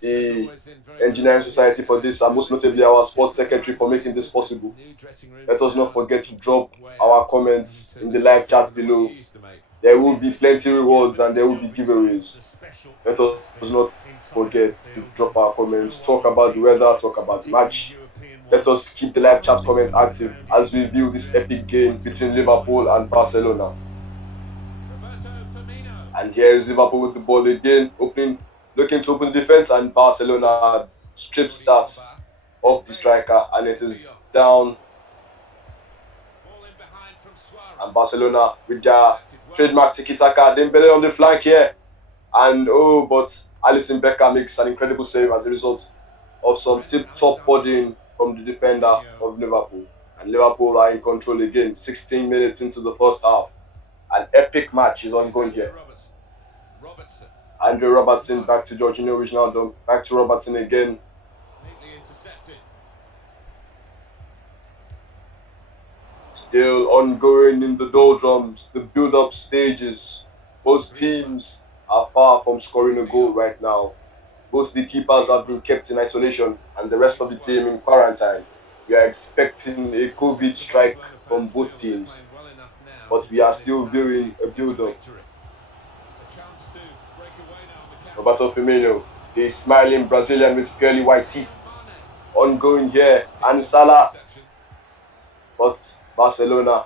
the engineering society for this, and most notably our sports secretary for making this possible. Let us not forget to drop our comments in the live chat below. There will be plenty rewards and there will be giveaways. Let us not forget to drop our comments, talk about the weather, talk about the match. Let us keep the live chat comments active as we view this epic game between Liverpool and Barcelona. And here is Liverpool with the ball again, looking to open the defense, and Barcelona strips that of the striker, and it is down. And Barcelona with their trademark tiki-taka, Dembele on the flank here, and but Alisson Becker makes an incredible save as a result of some tip-top bodying from the defender of Liverpool. And Liverpool are in control again, 16 minutes into the first half. An epic match is ongoing here. Andre Robertson back to Jorginho Wijnaldum, back to Robertson again. Still ongoing in the doldrums, the build-up stages. Both teams are far from scoring a goal right now. Both the keepers have been kept in isolation and the rest of the team in quarantine. We are expecting a COVID strike from both teams, but we are still viewing a build-up. Roberto Firmino, the smiling Brazilian with purely white teeth, ongoing here, and Salah. But Barcelona,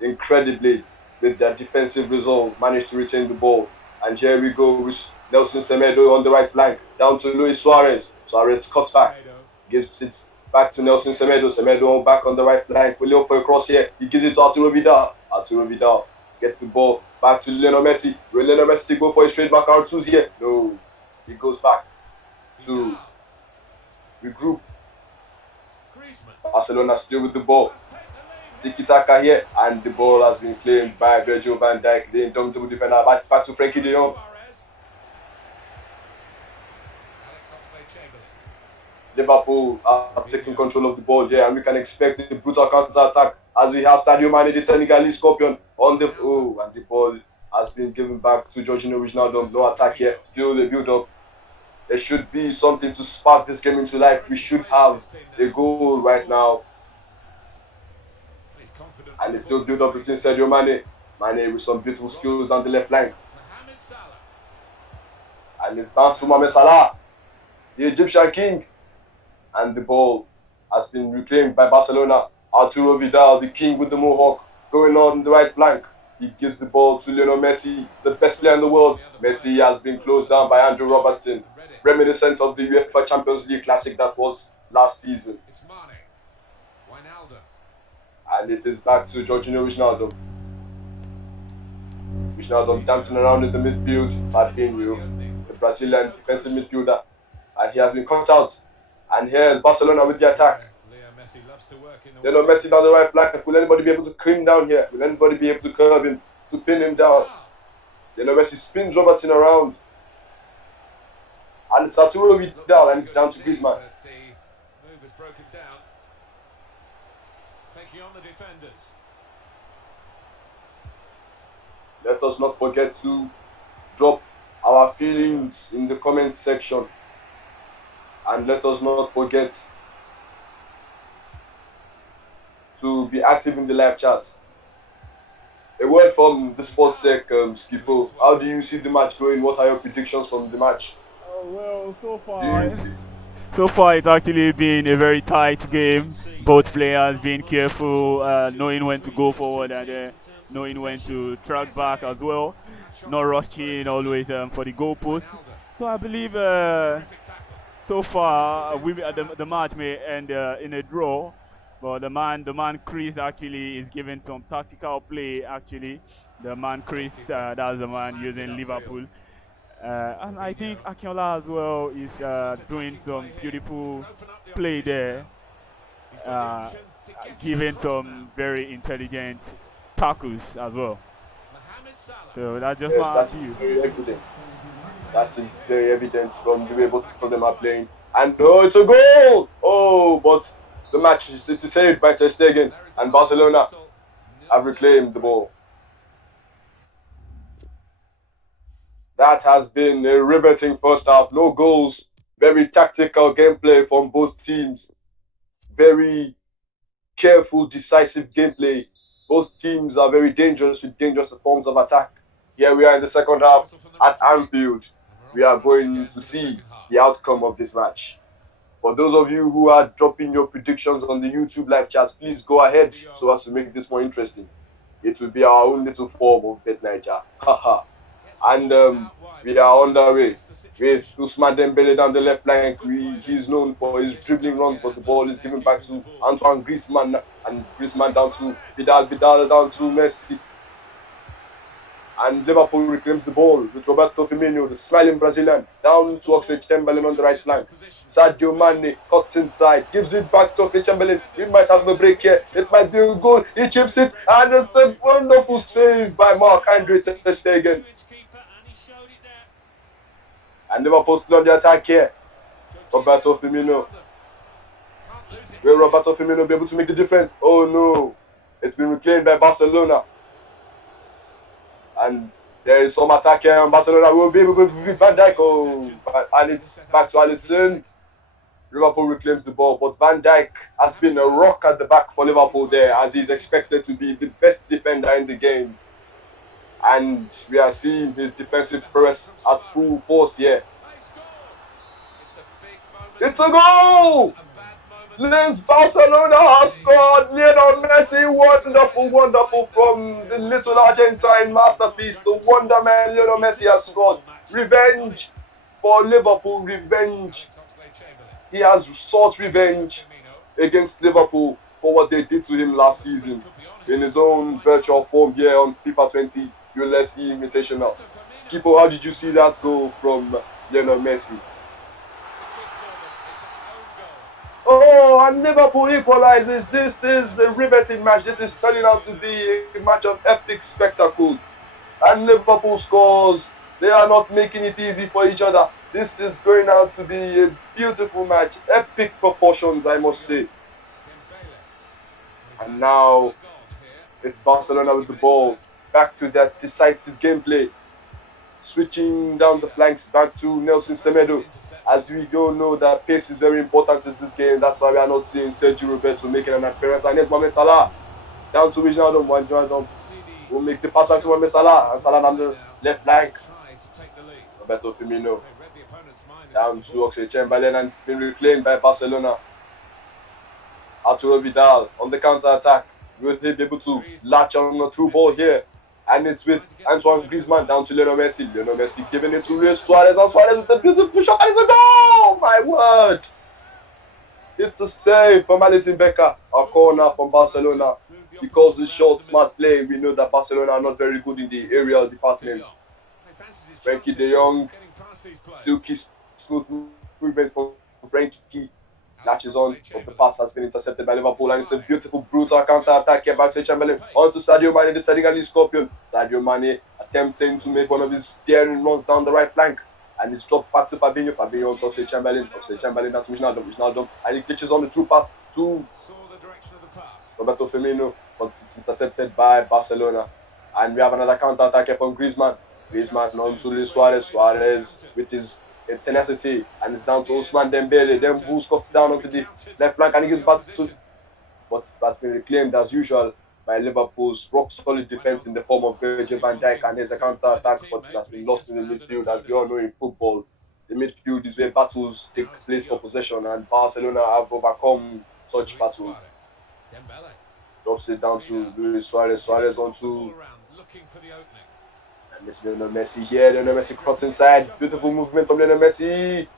incredibly, with their defensive resolve, managed to retain the ball. And here we go with Nelson Semedo on the right flank, down to Luis Suarez. Suarez cuts back, gives it back to Nelson Semedo. Semedo back on the right flank. We look for a cross here. He gives it to Arturo Vidal. Arturo Vidal gets the ball back to Lionel Messi. Will Lionel Messi go for a straight back R2's here? No. He goes back to regroup. Barcelona still with the ball. Tiki-taka here, and the ball has been claimed by Virgil van Dijk, the indomitable defender. But it's back to Frenkie de Jong. Liverpool are taking control of the ball here, and we can expect a brutal counter-attack as we have Sadio Mane, the Senegalese Scorpion, on the and the ball has been given back to Jorginho Wijnaldum. No attack here, still the build-up. There should be something to spark this game into life. We should have a goal right now. And it's still build up between Sadio Mane. Mane with some beautiful skills down the left flank. And it's back to Mohamed Salah, the Egyptian king. And the ball has been reclaimed by Barcelona. Arturo Vidal, the king with the mohawk, going on the right flank. He gives the ball to Lionel Messi, the best player in the world. Messi has been closed down by Andrew Robertson, reminiscent of the UEFA Champions League Classic that was last season. And it is back to Jorginho Wijnaldum. Wijnaldum dancing around in the midfield. Fabinho, the Brazilian defensive midfielder. And he has been cut out. And here's Barcelona with the attack. Lionel Messi down the right flank. Will anybody be able to clean down here? Will anybody be able to curve him, to pin him down? Lionel Messi spins Robertson around. And it's Arturo Vidal, and it's down to Griezmann. Let us not forget to drop our feelings in the comment section. And let us not forget to be active in the live chats. A word from the sports sec, Skipo. How do you see the match going? What are your predictions from the match? Well, so far it's actually been a very tight game. Both players being careful, knowing when to go forward and knowing when to track back as well. Not rushing always for the goalpost. So I believe so far the match may end in a draw. But the man Chris actually is giving some tactical play. Actually, the man Chris, that's the man using Liverpool, and I think Akinola as well is doing some beautiful play there, giving some very intelligent tackles as well. So that's just my view. Very evident. That is very evident from the way both of them are playing. And it's a goal! Oh, but the match is saved by Ter Stegen, and Barcelona have reclaimed the ball. That has been a riveting first half. No goals, Very tactical gameplay from both teams. Very careful, decisive gameplay. Both teams are very dangerous with dangerous forms of attack. Here we are in the second half at Anfield. We are going to see the outcome of this match. For those of you who are dropping your predictions on the YouTube live chat, please go ahead so as to make this more interesting. It will be our own little form of Bet Niger. Haha. And we are underway with Ousmane Dembele down the left flank. He's known for his dribbling runs, but the ball is given back to Antoine Griezmann, and Griezmann down to Vidal down to Messi. And Liverpool reclaims the ball with Roberto Firmino, the smiling Brazilian, down to Oxlade-Chamberlain on the right flank. Sadio Mane cuts inside, gives it back to Oxlade-Chamberlain. We might have a break here. It might be a goal. He chips it, and it's a wonderful save by Marc-Andre ter Stegen. And Liverpool still on the attack here. Roberto Firmino. Will Roberto Firmino be able to make the difference? Oh no. It's been reclaimed by Barcelona. And there is some attack here on Barcelona. Will be able to beat Van Dijk. Oh, and it's back to Alisson. Liverpool reclaims the ball, but Van Dijk has been a rock at the back for Liverpool there, as he's expected to be the best defender in the game. And we are seeing his defensive press at full force here. It's a goal! Barcelona has scored. Lionel Messi, wonderful, wonderful from the little Argentine masterpiece. The Wonder Man Lionel Messi has scored. Revenge for Liverpool, revenge. He has sought revenge against Liverpool for what they did to him last season in his own virtual form here on FIFA 20 ULES eInvitation. Skippo, how did you see that goal from Lionel Messi? Oh, and Liverpool equalizes. This is a riveting match. This is turning out to be a match of epic spectacle. And Liverpool scores. They are not making it easy for each other. This is going out to be a beautiful match. Epic proportions, I must say. And now it's Barcelona with the ball. Back to that decisive gameplay. Switching down the flanks back to Nelson Semedo. As we all know that pace is very important in this game. That's why we are not seeing Sergio Roberto making an appearance. And here's Mohamed Salah. Down to Wijnaldum. Wijnaldum will make the pass back to Mohamed Salah. And Salah on the left flank. Roberto Firmino. Down to Oxlade-Chamberlain, and it's been reclaimed by Barcelona. Arturo Vidal on the counter-attack. Will they be able to latch on a through ball here? And it's with Antoine Griezmann down to Lionel Messi. Lionel Messi giving it to Luis Suarez, and Suarez with a beautiful shot, and it's a goal! My word! It's a save from Alisson Becker. A corner from Barcelona. Because the short, smart play, we know that Barcelona are not very good in the aerial department. Frankie de Jong, silky smooth movement from Frankie, latches on, but the pass has been intercepted by Liverpool, and it's a beautiful, brutal counter-attack here back to Chamberlain. On to Sadio Mane, the Senegalese Scorpion. Sadio Mane attempting to make one of his daring runs down the right flank, and it's dropped back to Fabinho. Fabinho on to Oxlade-Chamberlain. Oxlade-Chamberlain down to Wijnaldum, and he catches on the true pass to Roberto Firmino, but it's intercepted by Barcelona. And we have another counter-attack here from Griezmann. Griezmann on to Luis Suarez. Suarez with his tenacity, and it's down to Ousmane Dembele. Then Bulls cuts down onto the left flank, and he gives back to, but that's been reclaimed as usual by Liverpool's rock-solid defense in the form of Virgil van Dijk, and there's a counter-attack, but that's been lost in the midfield. As we all know in football, the midfield is where battles take place for possession, and Barcelona have overcome such battle. Drops it down to Luis Suarez. Suarez onto, and it's Lionel Messi here. Lionel Messi cuts inside. Beautiful movement from Lionel Messi.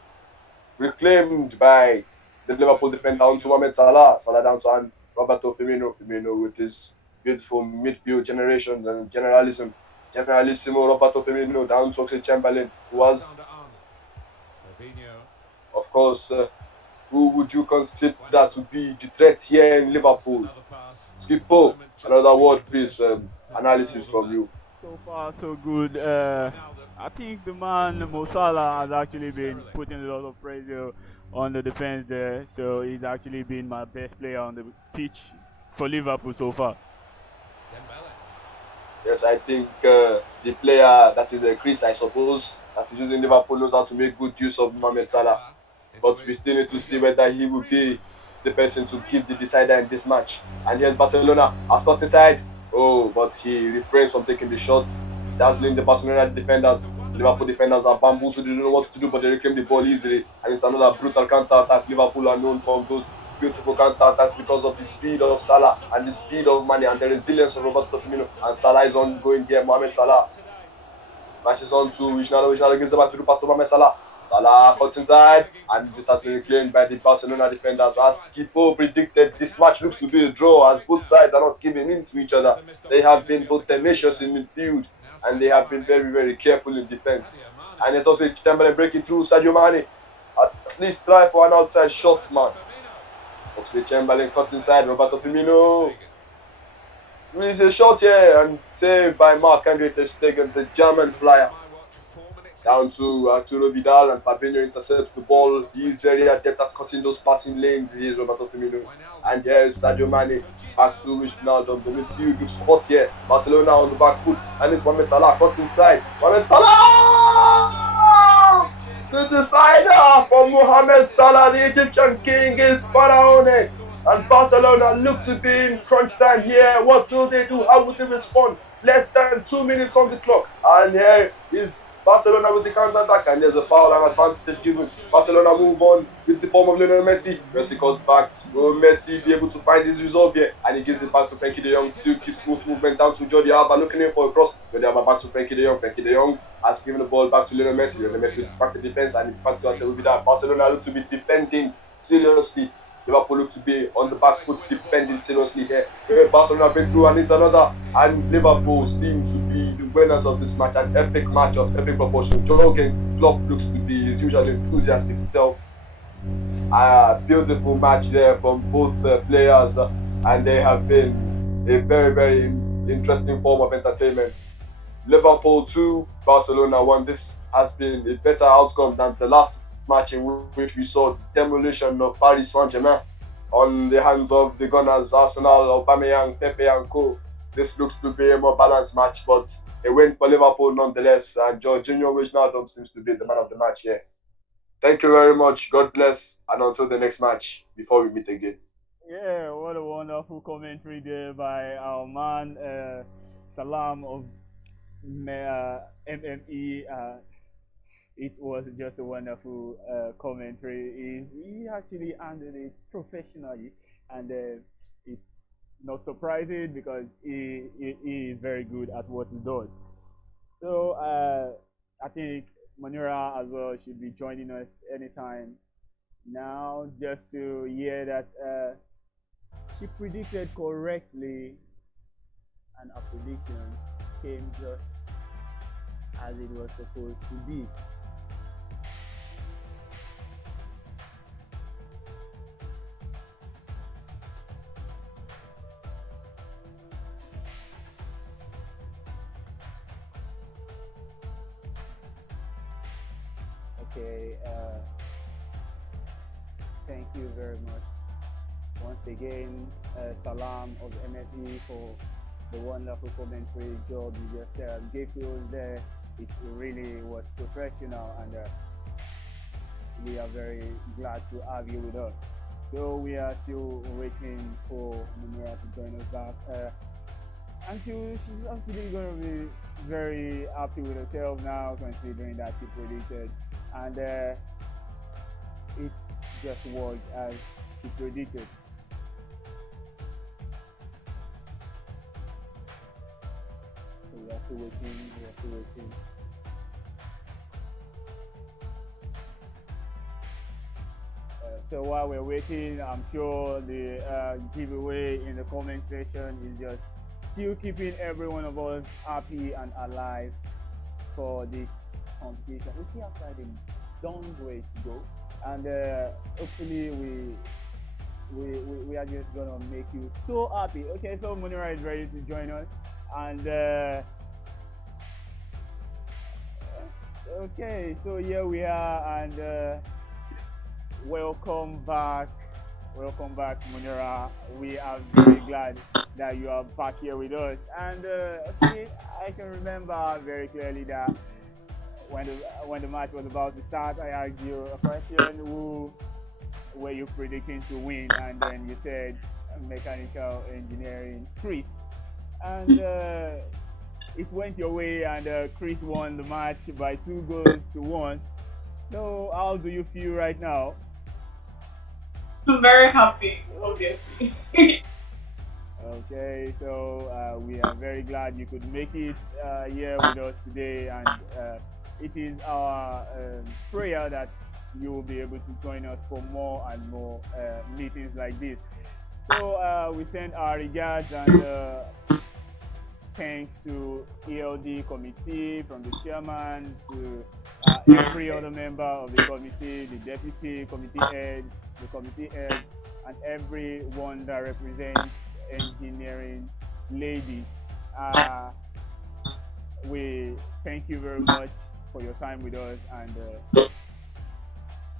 Reclaimed by the Liverpool defender onto Mohamed Salah. Salah down to Roberto Firmino. Firmino with his beautiful midfield generation and generalism. Generalissimo Roberto Firmino down to Oxlade-Chamberlain, who was, of course, who would you consider to be the threat here in Liverpool? Skippo, another word, please. Analysis from you. So far, so good. I think the man Mo Salah has actually been putting a lot of pressure on the defense there, so he's actually been my best player on the pitch for Liverpool so far. Yes, I think the player that is Chris, I suppose, that is using Liverpool knows how to make good use of Mohamed Salah. but we still need to see whether he will be the person to give the decider in this match. And here's Barcelona, has cut inside. Oh, but he refrains from taking the shots, dazzling the Barcelona defenders. Liverpool defenders are bamboozled, they don't know what to do, but they reclaim the ball easily. And it's another brutal counter-attack. Liverpool are known for those beautiful counter-attacks because of the speed of Salah and the speed of Mane and the resilience of Roberto Firmino. And Salah is on going here, Mohamed Salah. Matches on to Wijnaldum gives the back to the pass to Mohamed Salah. Salah cuts inside, and it has been reclaimed by the Barcelona defenders. As Skipo predicted, this match looks to be a draw as both sides are not giving in to each other. They have been both tenacious in midfield, and they have been very, very careful in defense. And it's also Chamberlain breaking through Sadio Mane. At least try for an outside shot, man. Oxlade Chamberlain cuts inside, Roberto Firmino. Release a shot here and saved by Marc-Andre ter Stegen, the German flyer. Down to Arturo Vidal, and Fabinho intercepts the ball. He is very adept at cutting those passing lanes. He is Roberto Firmino. And here is Sadio Mane. Back to Wijnaldum. The midfield looks hot here. Barcelona on the back foot. And it's Mohamed Salah cuts inside. Mohamed Salah! The decider for Mohamed Salah. The Egyptian king is Pharaoh. And Barcelona look to be in crunch time here. What will they do? How will they respond? Less than 2 minutes on the clock. And here is Barcelona with the counter-attack, and there's a foul and advantage given. Barcelona move on with the form of Lionel Messi. Messi comes back. Will Messi be able to find his resolve here? And he gives it back to Frenkie de Jong. Silky smooth movement down to Jordi Alba, looking in for a cross. Jordi Alba back to Frenkie de Jong. Frenkie de Jong has given the ball back to Lionel Messi. Lionel Messi is back to defense, and it's back to Arturo Vidal. Barcelona look to be defending seriously. Liverpool look to be on the back foot, defending seriously here. Barcelona been through, and it's another. And Liverpool seem to be the winners of this match. An epic match of epic proportion. Jurgen Klopp looks to be his usual enthusiastic self. A beautiful match there from both the players, and they have been a very, very interesting form of entertainment. Liverpool 2, Barcelona 1. This has been a better outcome than the last match in which we saw the demolition of Paris Saint-Germain on the hands of the Gunners, Arsenal, Aubameyang, Pepe and co. This looks to be a more balanced match, but a win for Liverpool nonetheless, and Jorginho Wijnaldum seems to be the man of the match here. Thank you very much. God bless, and until the next match, before we meet again. Yeah, what a wonderful commentary there by our man, Salam of MME. It was just a wonderful commentary. He actually handled it professionally, and it's not surprising because he is very good at what he does. So I think Manura as well should be joining us anytime now, just to hear that she predicted correctly, and her prediction came just as it was supposed to be. Okay, thank you very much once again, Salam of MSE, for the wonderful commentary job you just gave to us there. It really was professional, and we are very glad to have you with us. So we are still waiting for Munira to join us back. And she's actually going to be very happy with herself now, considering that she predicted, and it just worked as she predicted. So we are still waiting. So while we're waiting, I'm sure the giveaway in the comment section is just still keeping every one of us happy and alive for this competition. We see outside the long way to go, and hopefully we are just gonna make you so happy. Okay, so Munira is ready to join us, and okay, so here we are, and welcome back, Munira. We are very glad that you are back here with us, and okay, I can remember very clearly that when the match was about to start, I asked you a question: who were you predicting to win? And then you said mechanical engineering, Chris. And it went your way, and Chris won the match by 2 goals to 1. So how do you feel right now? I'm very happy, obviously. Okay, so we are very glad you could make it here with us today, and it is our prayer that you will be able to join us for more and more meetings like this. So we send our regards and thanks to ELD committee, from the chairman to every other member of the committee, the deputy committee heads, the committee heads, and everyone that represents engineering ladies. Uh, we thank you very much for your time with us, and